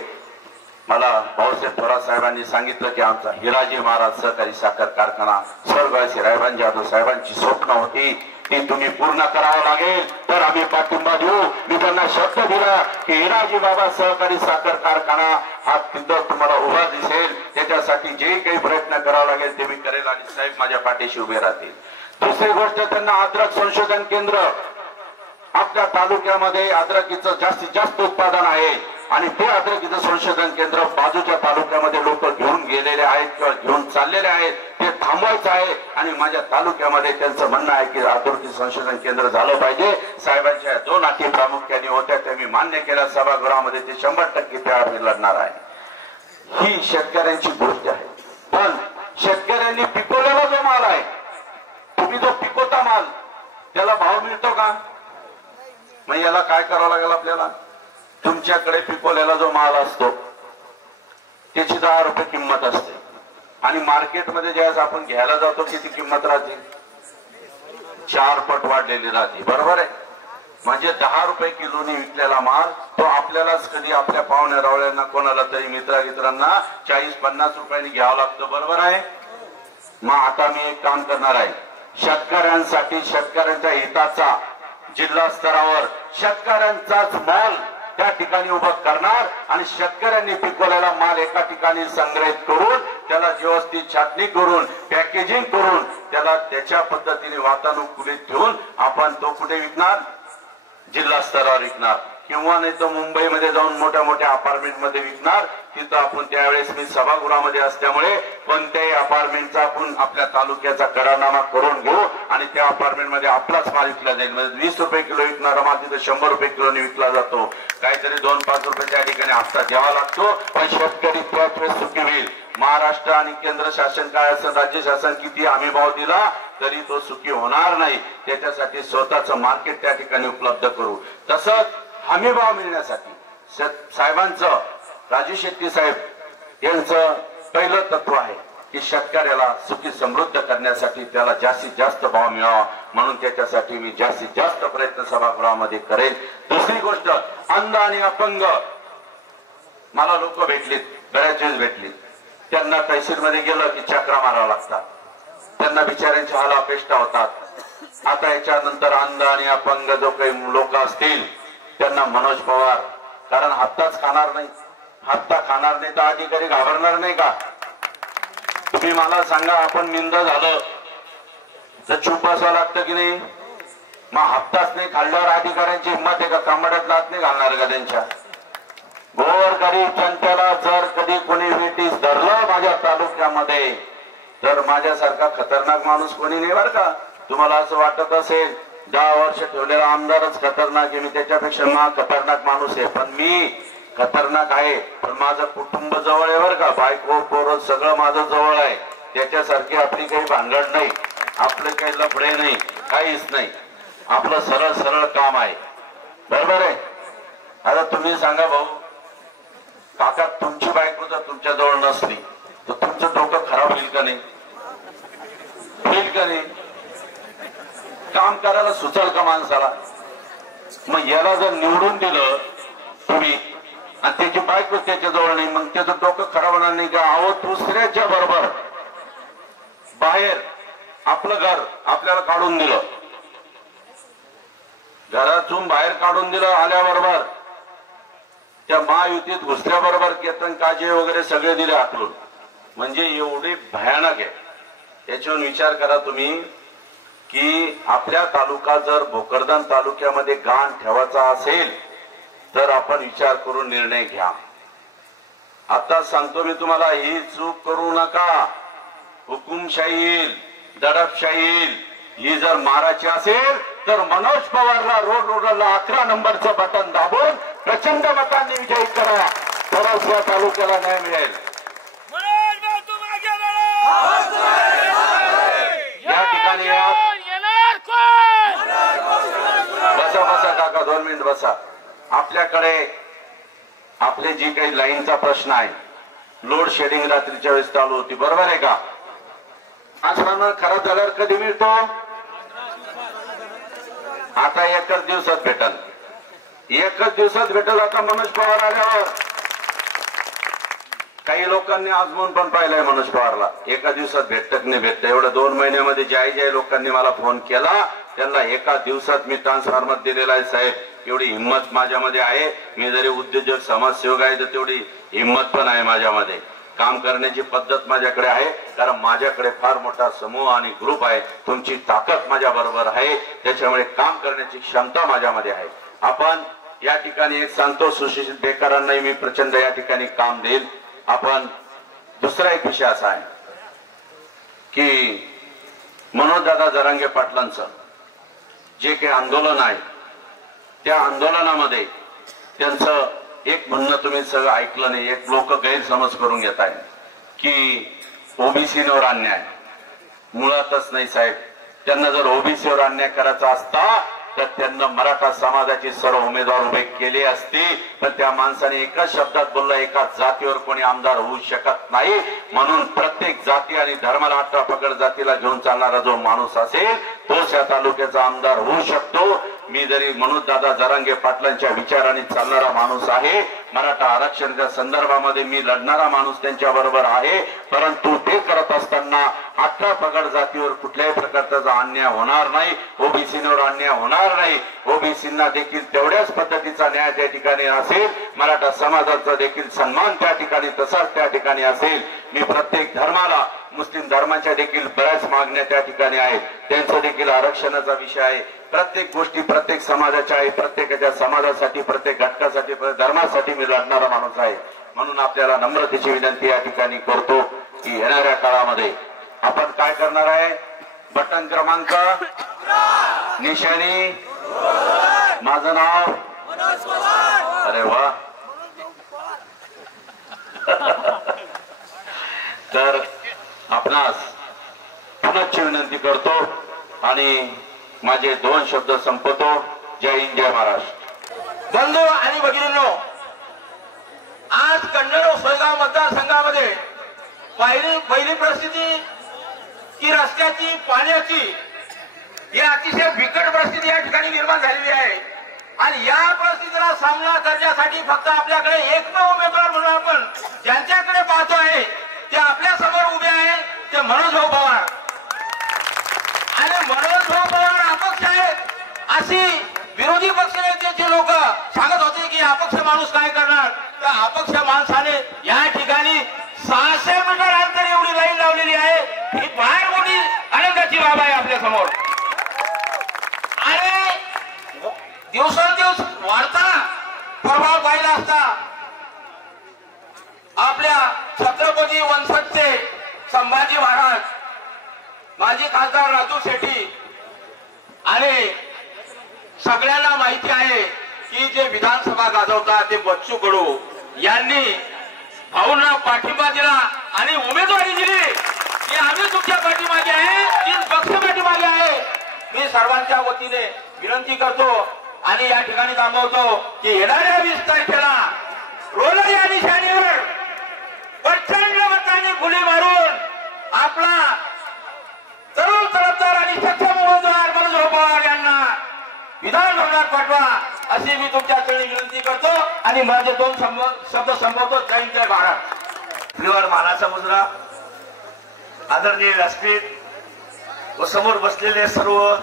मला भाऊसाहेब थोरात साहेबांनी सांगितलं की आमचा हिराजी महाराज सहकारी साखर कारखाना स्वर्गवासी रायबान जाधव साहेबांची स्वप्न होती, ती तुम्ही पूर्ण करावं लागेल तर आम्ही पाठिंबा देऊ. मी त्यांना शब्द दिला की हिराजी बाबा सहकारी साखर कारखाना हा तिथं तुम्हाला उभा दिसेल, त्याच्यासाठी जे काही प्रयत्न करावा लागेल ते मी करेल आणि साहेब माझ्या पाठीशी उभे राहतील. दुसरी गोष्ट, त्यांना अद्रक संशोधन केंद्र, आपल्या तालुक्यामध्ये अद्रकीचं जास्तीत जास्त उत्पादन आहे आणि ते अद्रकीचं संशोधन केंद्र बाजूच्या तालुक्यामध्ये लोक घेऊन गेलेले आहेत किंवा घेऊन चाललेले आहेत, ते थांबवायचं आहे. आणि माझ्या तालुक्यामध्ये त्यांचं म्हणणं आहे की अद्रकी संशोधन केंद्र झालं पाहिजे. साहेबांच्या 2 अटी प्रामुख्याने होत्या, त्या मी मान्य केल्या सभागृहामध्ये, ते 100% त्यावर लढणार आहे. ही शेतकऱ्यांची गोष्ट आहे. पण शेतकऱ्यांनी पिकवलेला जो माल आहे, तुम्ही जो पिकवता माल त्याला भाव मिळतो का? मग याला काय करावं लागेल आपल्याला? तुमच्याकडे पिकवलेला जो माल असतो त्याची 10 रुपये किंमत असते आणि मार्केटमध्ये ज्यावेळेस आपण घ्यायला जातो किती किंमत राहते? 4 पट वाढलेली राहते. बरोबर आहे. म्हणजे 10 रुपये किलोनी विकलेला माल तो आपल्यालाच कधी आपल्या पाहुण्या रावळ्यांना कोणाला तरी मित्रांना 40-50 रुपयांनी घ्यावा लागतो. बरोबर आहे. मग आता मी एक काम करणार आहे, शेतकऱ्यांसाठी शेतकऱ्यांच्या हिताचा जिल्हा स्तरावर शेतकऱ्यांचाच माल त्या ठिकाणी उभं करणार आणि शेतकऱ्यांनी पिकवलेला माल एका ठिकाणी संग्रहित करून त्याला व्यवस्थित छाटणी करून पॅकेजिंग करून त्याला त्याच्या पद्धतीने वातानुकूलित ठेवून आपण तो कुठे विकणार? जिल्हा स्तरावर विकणार किंवा नाही तर मुंबईमध्ये जाऊन मोठ्या मोठ्या अपार्टमेंट मध्ये विकणार. तिथं आपण त्यावेळेस मी सभागृहामध्ये असल्यामुळे कोणत्याही अपार्टमेंटचा आपण आपल्या तालुक्याचा करारनामा करून घेऊ आणि त्या अपार्टमेंट मध्ये आपलाच माल विकला जाईल. म्हणजे 20 रुपये किलो विकणारा माल तिथे 100 रुपये किलोने विकला जातो. काहीतरी 2-5 रुपये त्या ठिकाणी हप्ता द्यावा लागतो, पण शेतकरी त्याच वेळेस सुखी होईल. महाराष्ट्र आणि केंद्र शासन काय असेल, राज्य शासन किती हमी भाव दिला तरी तो सुखी होणार नाही. त्याच्यासाठी स्वतःचं मार्केट त्या ठिकाणी उपलब्ध करू. तसंच हमी भाव मिळण्यासाठी साहेबांचं, राजू शेट्टी साहेब यांचं पहिलं तत्व आहे की शेतकऱ्याला सुखी समृद्ध करण्यासाठी त्याला जास्तीत जास्त भाव मिळावा, म्हणून त्याच्यासाठी मी जास्तीत जास्त प्रयत्न सभागृहामध्ये करेन. दुसरी गोष्ट, अंध आणि अपंग मला लोक भेटलीत, बऱ्याच वेळेस भेटलीत. त्यांना तहसीलमध्ये गेलं की चक्रा मारावा लागतात, त्यांना बिचाऱ्यांच्या हाल अपेष्टा होतात. आता याच्यानंतर अंध आणि अपंग जो काही लोक असतील त्यांना मनोज पवार, कारण हप्ताच खाणार नाही, हप्ता खाणार नाही तर अधिकारी घाबरणार नाही का? तुम्ही मला सांगा, आपण मिंद झालं तर चूप असावं लागतं की नाही? मग हप्ताच नाही खाल्ल्यावर अधिकाऱ्यांची हिंमत आहे का कांबड्यात लात नाही घालणार का त्यांच्या? गोरगरीब जनतेला जर कधी कोणी वेटीस धरलं माझ्या तालुक्यामध्ये तर माझ्यासारखा खतरनाक माणूस कोणी नाही बरं का. तुम्हाला असं वाटत असेल 10 वर्ष ठेवलेला आमदारच खतरनाक आहे, मी त्याच्यापेक्षा खतरनाक माणूस आहे. पण मी खतरनाक आहे पण माझं कुटुंब जवळ आहे बरं का, बायको पोरं सगळं माझं जवळ आहे. त्याच्यासारखी आपली काही भानगड नाही, आपले काही लफडे नाही, काहीच नाही. आपलं सरळ सरळ काम आहे. बरोबर आहे. आता तुम्ही सांगा भाऊ काका, तुमची बायको जर तुमच्या जवळ नसली तर तुमचं डोकं खराब होईल का नाही? होईल का नाही? काम करायला सुचल का माणसाला? मग याला जर निवडून दिलं तुम्ही आणि त्याची बायको त्याच्या जवळ नाही, मग त्याचं डोकं खराब होणार नाही का? अहो, दुसऱ्याच्या बरोबर बाहेर आपलं घर आपल्याला काढून दिलं, घरातून बाहेर काढून दिलं, आल्याबरोबर त्या महायुतीत घुसल्याबरोबर केतन काजे वगैरे सगळे दिले हाकलून. म्हणजे एवढे भयानक आहे. याच्यावरून विचार करा तुम्ही की आपल्या तालुका जर भोकरदन तालुक्यामध्ये गाण ठेवायचा असेल तर आपण विचार करून निर्णय घ्या. आता सांगतो मी तुम्हाला, ही चूक करू नका. हुकुमशाही येईल, दडपशाही येईल. ही जर मारायची असेल तर मनोज पवारला रोडला 11 नंबरचं बटन दाबून प्रचंड मतांनी विजयी करा, तरच या तालुक्याला न्याय मिळेल. या ठिकाणी बसा बसा काका, 2 मिनिट बसा. आपल्याकडे आपले जी काही लाईनचा प्रश्न आहे लोड शेडिंग रात्रीच्या वेळेस चालू होती, बरोबर आहे का? ट्रान्सफॉर्मर खराब झाल्यावर कधी मिळतो? आता एकच दिवसात भेटल, एकच दिवसात भेटल. आता मनोज पवार आल्यावर काही लोकांनी आजमून पण पाहिलंय मनोज पवारला, एका दिवसात भेटत नाही भेटत. एवढं 2 महिन्यामध्ये ज्या लोकांनी मला फोन केला त्यांना एका दिवसात मी ट्रान्सफॉर्मर दिलेला आहे. साहेब, एवढी हिंमत माझ्यामध्ये आहे. मी जरी उद्योजक समाजसेवक आहे तर तेवढी हिंमत पण आहे माझ्यामध्ये. काम करण्याची पद्धत माझ्याकडे आहे, कारण माझ्याकडे फार मोठा समूह आणि ग्रुप आहे. तुमची ताकद माझ्या बरोबर आहे, त्याच्यामुळे काम करण्याची क्षमता माझ्यामध्ये आहे. आपण या ठिकाणी एक सांगतो, सुशिक्षित बेकारांनाही मी प्रचंड या ठिकाणी काम देईल. आपण दुसरा एक विषय असा आहे की मनोजदादा जरांगे पाटलांचं जे काही आंदोलन आहे त्या आंदोलनामध्ये त्यांचं एक म्हणणं तुम्ही सगळं ऐकलं नाही. एक लोक गैरसमज करून घेत आहे की ओबीसीवर अन्याय. मुळातच नाही साहेब. त्यांना जर ओबीसीवर अन्याय करायचा असता तर त्यांना मराठा समाजाचे सर्व उमेदवार उभे केले असते. पण त्या माणसाने एकाच शब्दात बोलला, एका जातीवर कोणी आमदार होऊ शकत नाही. म्हणून प्रत्येक जाती आणि धर्माला 18 पगड जातीला घेऊन चालणारा जो माणूस असेल तोच या तालुक्याचा आमदार होऊ शकतो. मी जरी मनोजदादा जरांगे पाटलांच्या विचाराने चालणारा माणूस आहे, मराठा आरक्षणाच्या संदर्भामध्ये मी लढणारा माणूस त्यांच्या बरोबर आहे, परंतु ते करत असताना 18 पगड जातीवर कुठल्याही प्रकारचा अन्याय होणार नाही, ओबीसीवर अन्याय होणार नाही. ओबीसींना देखील तेवढ्याच पद्धतीचा न्याय त्या ठिकाणी असेल, मराठा समाजाचा देखील सन्मान त्या ठिकाणी तसाच त्या ठिकाणी असेल. मी प्रत्येक धर्माला, मुस्लिम धर्माच्या देखील बऱ्याच मागण्या त्या ठिकाणी आहेत, त्यांचं देखील आरक्षणाचा विषय आहे. प्रत्येक गोष्टी प्रत्येक समाजाच्या आहे, प्रत्येकाच्या समाजासाठी, प्रत्येक घटकासाठी, धर्मासाठी मी लढणारा माणूस आहे. म्हणून आपल्याला नम्रतेची विनंती या ठिकाणी करतो की येणाऱ्या काळामध्ये आपण काय करणार आहे? बटन क्रमांक, निशाणी, माझं नाव, अरे वा. तर आपणास पुनश्च विनंती करतो आणि माझे 2 शब्द संपवतो. जय हिंद, जय महाराष्ट्र. बंधू आणि भगिनींनो, आज कन्नड सोयगाव मतदारसंघामध्ये पहिली परिस्थिती की रस्त्याची, पाण्याची, ही अतिशय बिकट परिस्थिती या ठिकाणी निर्माण झालेली आहे. आणि या परिस्थितीला सामना करण्यासाठी फक्त आपल्याकडे एकमेव उमेदवार म्हणून आपण ज्यांच्याकडे पाहतो आहे ते आपल्या समोर उभे आहे, ते मनोज भाऊ पवार. आणि मनोज भाऊ पवार अपक्ष आहेत अशी विरोधी पक्षनेते लोक सांगत होते की अपक्ष माणूस काय करणार. तर अपक्ष माणसाने या ठिकाणी 600 मीटर अंतर एवढी लाईन लावलेली आहे. ही फार मोठी आनंदाची बाब आहे आपल्या समोर. आणि दिवसेंदिवस वाढता प्रभाव पाहिला असता आपल्या छत्रपती वंशजचे संभाजी महाराज, माजी खासदार राजू शेट्टी आणि सगळ्यांना माहिती आहे की जे विधानसभा गाजवतात ते बच्चू कडू यांनी भाऊंना पाठिंबा दिला आणि उमेदवारी दिली की आम्ही तुमच्या पाठीमागे आहे, 3 पक्ष पाठीमागे आहे. मी सर्वांच्या वतीने विनंती करतो आणि या ठिकाणी थांबवतो की येणाऱ्या 20 तारखेला रोलर या निशाणीवर प्रचंड मतांनी गुली मारून आपला तरुण तडफदार आणि सक्षम उमेदवार मनोज पवार यांना विधान भवनात पाठवा अशी मी तुमच्या चरणी विनंती करतो आणि माझे 2 शब्द संबोधतो. जय हिंद, जय महाराष्ट्र. श्रीवार मानाचा मुजरा, आदरणीय व्यासपीठ व समोर बसलेले सर्व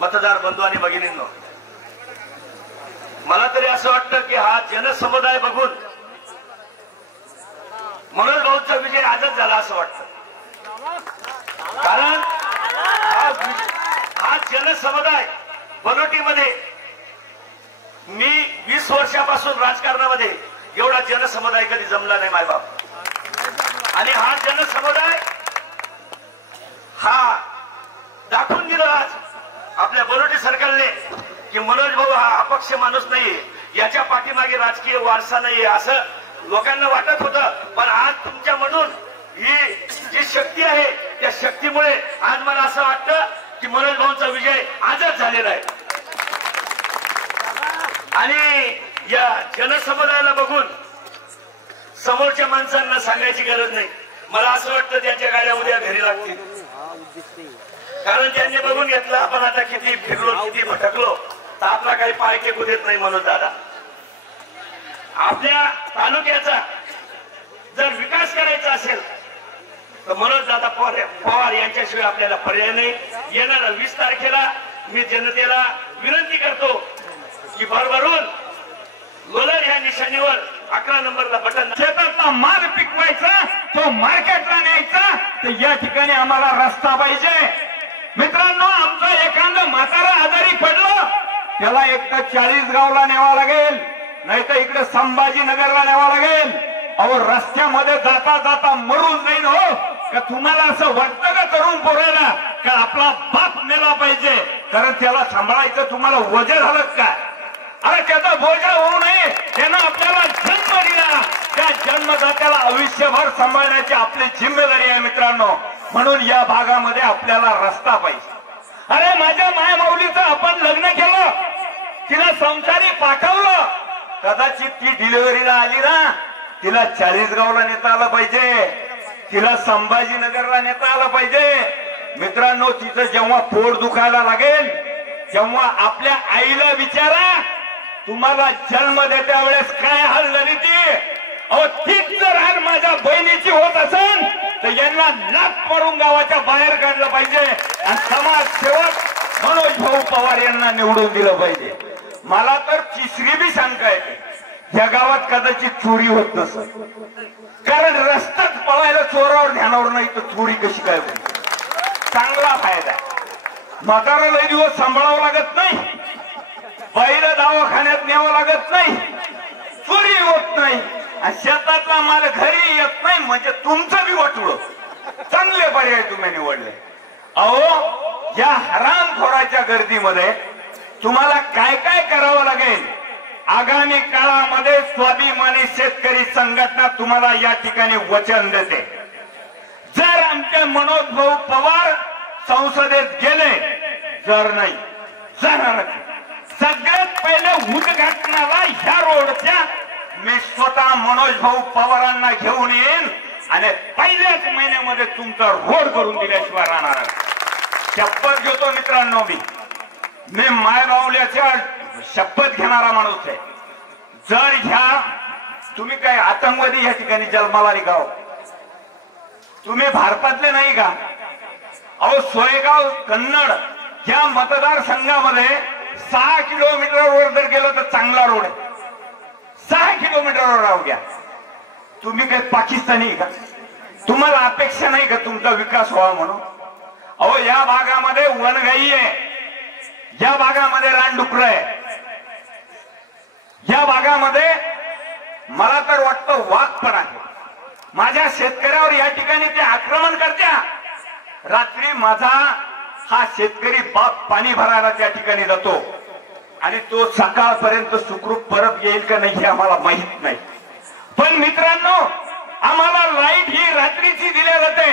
मतदार बंधू आणि भगिनींनो, मला तरी असं वाटतं की हा जनसमुदाय बघून मनोज भाऊचा विजय आजच झाला असं वाटतं. कारण हा जनसमुदाय बनोटीमध्ये मी 20 वर्षापासून राजकारणामध्ये एवढा जनसमुदाय कधी जमला नाही मायबाप. आणि हा जनसमुदाय हा दाखवून दिला आज आपल्या बनोटी सरकारने की मनोज भाऊ हा अपक्ष माणूस नाही, याच्या पाठीमागे राजकीय वारसा नाही असं लोकांना वाटत होतं. पण आज तुमच्या म्हणून ही जी शक्ती आहे त्या शक्तीमुळे आज मला असं वाटतं की मनोज भाऊंचा विजय आजच झालेला आहे. आणि या जनसमुदायाला बघून समोरच्या माणसांना सांगायची गरज नाही. मला असं वाटतं त्यांच्या गाड्या उद्या घरी लागतील, कारण त्यांनी बघून घेतलं आपण आता किती फिरलो किती भटकलो तर आपला काही पाय टेकू देत नाही. मनोज दादा, आपल्या तालुक्याचा जर विकास करायचा असेल तर मनोज दादा पवार यांच्याशिवाय आपल्याला पर्याय नाही. येणाऱ्या 20 तारखेला मी जनतेला विनंती करतो की भरभरून लोलर ह्या निशाणीवर 11 नंबरला बटन. शेतातला माल पिकवायचा, तो मार्केटला न्यायचा, तर या ठिकाणी आम्हाला रस्ता पाहिजे. मित्रांनो, आमचं एखादं म्हातारा आजारी पडलं त्याला एक तर 40 गावला न्यावा लागेल, नाही तर इकडे संभाजीनगरला न्यावा लागेल. अहो, रस्त्यामध्ये जाता जाता मरून जाईन हो का? तुम्हाला असं वाटतं का तरुण पोराला का आपला बाप नेला पाहिजे कारण त्याला सांभाळायचं तुम्हाला वजन झालं काय? अरे त्याचा बोजा होऊ नये, त्यानं आपल्याला जन्म दिला, त्या जन्मदात्याला आयुष्यभर सांभाळण्याची आपली जिम्मेदारी आहे मित्रांनो. म्हणून या भागामध्ये आपल्याला रस्ता पाहिजे. अरे माझ्या मायमाऊलीचं आपण लग्न केलं, तिला संसारी पाठवलं, कदाचित ती डिलिव्हरीला आली ना, तिला 40 गावला नेता आलं पाहिजे, तिला संभाजीनगरला नेता आलं पाहिजे. मित्रांनो, तिचं जेव्हा पोट दुखायला लागेल तेव्हा आपल्या आईला विचारा, तुम्हाला जन्म देत्या वेळेस काय हाल झाली ती? अहो, तीच जर हाल माझ्या बहिणीची होत असेल तर यांना लाथ मारून गावाच्या बाहेर काढलं पाहिजे आणि समाजसेवक मनोज भाऊ पवार यांना निवडून दिलं पाहिजे. मला तर तिसरी बी शंका येते, या गावात कदाचित चोरी होत नसेल, कारण रस्ताच पळायला चोरावर ध्यानावर नाही तर चोरी कशी काय होईल? चांगला फायदा. म्हातारा लय दिवस सांभाळावं लागत नाही, बाईला दवाखान्यात न्यावं लागत नाही, चोरी होत नाही आणि शेतातला माल घरी येत नाही. म्हणजे तुमचं बी वाटलं. चांगले पर्याय तुम्ही निवडले. अहो, या हरामखोराच्या गर्दीमध्ये तुम्हाला काय काय करावं लागेल? आगामी काळामध्ये स्वाभिमानी शेतकरी संघटना तुम्हाला या ठिकाणी वचन देते. जर आमचे मनोज भाऊ पवार संसदेत गेले, जर नाही जाणार, सगळ्यात पहिले उद्घाटनाला ह्या रोडच्या मी स्वतः मनोज भाऊ पवारांना घेऊन येईन आणि पहिल्याच महिन्यामध्ये तुमचा रोड करून दिल्याशिवाय राहणार. शपथ घेतो मित्रांनो, मी मायबावल्याच्या शपथ घेणारा माणूस आहे. जर ह्या तुम्ही काय आतंकवादी या ठिकाणी जन्माला गाव, तुम्ही भारतातले नाही का? अहो, सोयगाव कन्नड या मतदारसंघामध्ये 6 किलोमीटरवर जर गेलो तर चांगला रोड आहे. 6 किलोमीटरवर राहू द्या. तुम्ही काय पाकिस्तानी का? तुम्हाला अपेक्षा नाही का तुमचा विकास व्हावा म्हणून? अहो, या भागामध्ये वनगाई आहे, या भागामध्ये रानडुकर आहे, या भागामध्ये मला तर वाटतं वाघ पण आहे. माझ्या शेतकऱ्यावर या ठिकाणी ते आक्रमण करत्या. रात्री माझा हा शेतकरी बाप पाणी भरायला त्या ठिकाणी जातो आणि तो सकाळपर्यंत सुखरूप परत येईल का नाही हे आम्हाला माहित नाही. पण मित्रांनो, आम्हाला लाईट ही रात्रीची दिल्या जाते.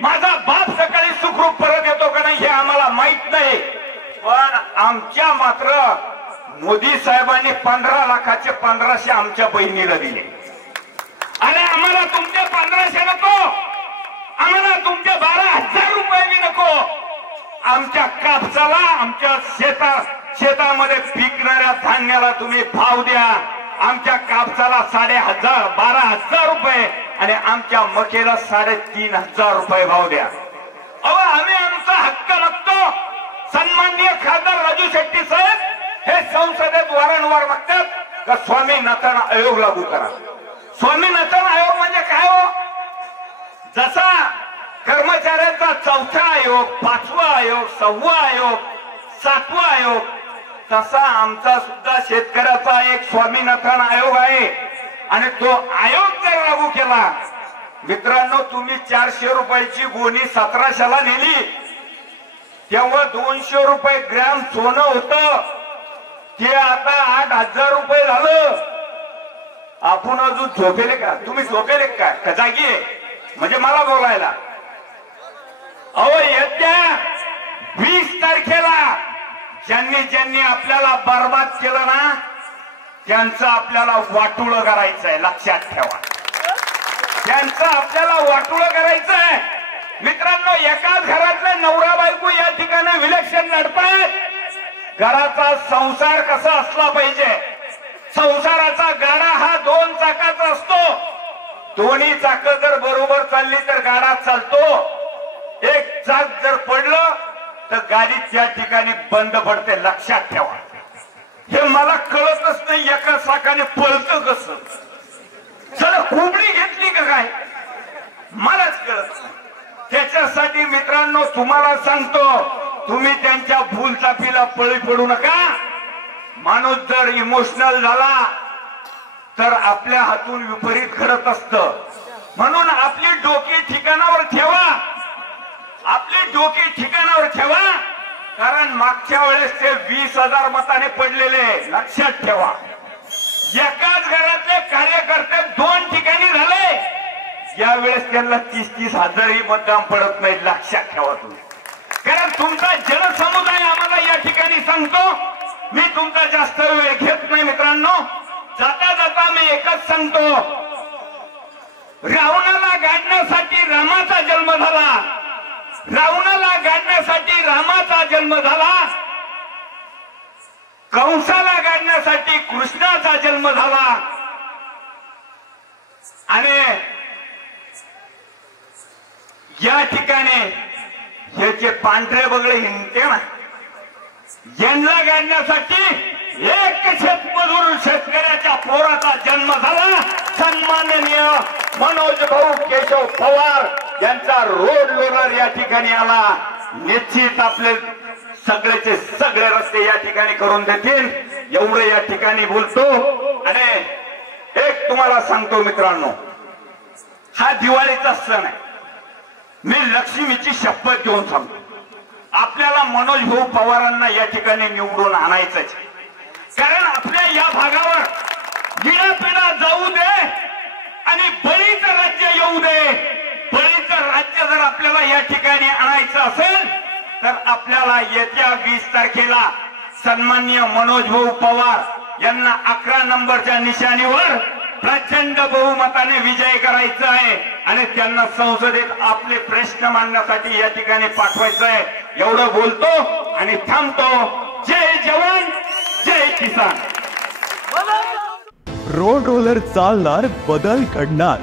माझा बाप सकाळी सुखरूप परत येतो का नाही हे आम्हाला माहित नाही. पण आमच्या मात्र मोदी साहेबांनी 15 लाखाचे 1500 आमच्या बहिणीला दिले. आणि आम्हाला तुमचे 1500 नको, आम्हाला तुमचे 12,000 रुपये बी नको. आमच्या कापसाला, आमच्या शेतामध्ये पिकणाऱ्या धान्याला तुम्ही भाव द्या. आमच्या कापसाला 12,500 रुपये आणि आमच्या मकेला 3,500 रुपये भाव द्या. अहो, आम्ही आमचा हक्क मागतो. सन्माननीय खासदार राजू शेट्टी साहेब हे संसदेत वारंवार मागतात का स्वामीनाथन आयोग लागू करा. स्वामीनाथन आयोग म्हणजे काय हो? जसा कर्मचाऱ्यांचा 4था आयोग, 5वा आयोग, 6वा आयोग, 7वा आयोग, तसा आमचा सुद्धा शेतकऱ्याचा एक स्वामीनाथन आयोग आहे. आणि तो आयोग जर लागू केला, मित्रांनो, तुम्ही 400 रुपयाची गोणी 1700ला नेली तेव्हा 200 रुपये ग्रॅम सोनं होतं, ते आता 8,000 रुपये झालं. आपण अजून झोपेले का? तुम्ही झोपेले का जागी आहे म्हणजे मला बोलायला? अहो, येत्या 20 तारखेला ज्यांनी आपल्याला बर्बाद केलं ना, त्यांचं आपल्याला वाटोळं करायचंय, लक्षात ठेवा. त्यांचं आपल्याला वाटोळं करायचं आहे. मित्रांनो, एकाच घरातले नवरा बायको या ठिकाणी विलक्षण लढतायत. घराचा संसार कसा असला पाहिजे? संसाराचा गाडा हा 2 चाकाचा असतो. दोन्ही चाक जर बरोबर चालली तर गाडा चालतो. एक चाक जर पडलं तर गाडी त्या ठिकाणी बंद पडते. लक्षात ठेवा. हे मला कळतच नाही, एका चाकाने पळतं कसं? चला कोंबडी घेतली का काय? मलाच कळत नाही. त्याच्यासाठी मित्रांनो तुम्हाला सांगतो, तुम्ही त्यांच्या भूलचापीला बळी पडू नका. माणूस जर इमोशनल झाला तर आपल्या हातून विपरीत घडत असतं. म्हणून आपली डोकी ठिकाणावर ठेवा. आपली डोकी ठिकाणावर ठेवा. कारण मागच्या वेळेस ते 20,000 मताने पडलेले, लक्षात ठेवा. एकाच घरातले कार्यकर्ते 2 ठिकाणी झाले. यावेळेस त्यांना 30-30 हजारही मतदान पडत नाही. लक्षात ठेवा तुम्ही. कारण तुमचा जनसमुदाय आम्हाला या ठिकाणी सांगतो. मी तुमचा जास्त वेळ घेत नाही मित्रांनो. जाता जाता मी एकच सांगतो, रावणाला गाडण्यासाठी रामाचा जन्म झाला. रावणाला गाडण्यासाठी रामाचा जन्म झाला. कंसाला गाडण्यासाठी कृष्णाचा जन्म झाला. आणि या ठिकाणी हे जे पांढरे बगळे हिंडते ना, यांना गाडण्यासाठी एक शेतमजूर शेतकऱ्याच्या पोराचा जन्म झाला. सन्माननीय मनोज भाऊ केशव पवार यांचा रोड लोनर या ठिकाणी आला. निश्चित आपले सगळेचे सगळे रस्ते या ठिकाणी करून देतील, एवढं या ठिकाणी बोलतो. आणि एक तुम्हाला सांगतो मित्रांनो, हा दिवाळीचा सण आहे. मी लक्ष्मीची शपथ घेऊन सांगतो, आपल्याला मनोज भाऊ पवारांना या ठिकाणी निवडून आणायचंच. कारण आपल्या या भागावर पिढा जाऊ दे आणि बळीचं राज्य येऊ दे. बळीचं राज्य जर आपल्याला या ठिकाणी आणायचं असेल तर आपल्याला येत्या 20 तारखेला सन्माननीय मनोज भाऊ पवार यांना 11 नंबरच्या निशाणीवर प्रचंड बहुमताने विजय करायचा आहे. आणि त्यांना संसदेत आपले प्रश्न मांडण्यासाठी या ठिकाणी पाठवायचं आहे. एवढं बोलतो आणि थांबतो. जय जवान, जय किसान. रोड रोलर चालणार, बदल घडणार.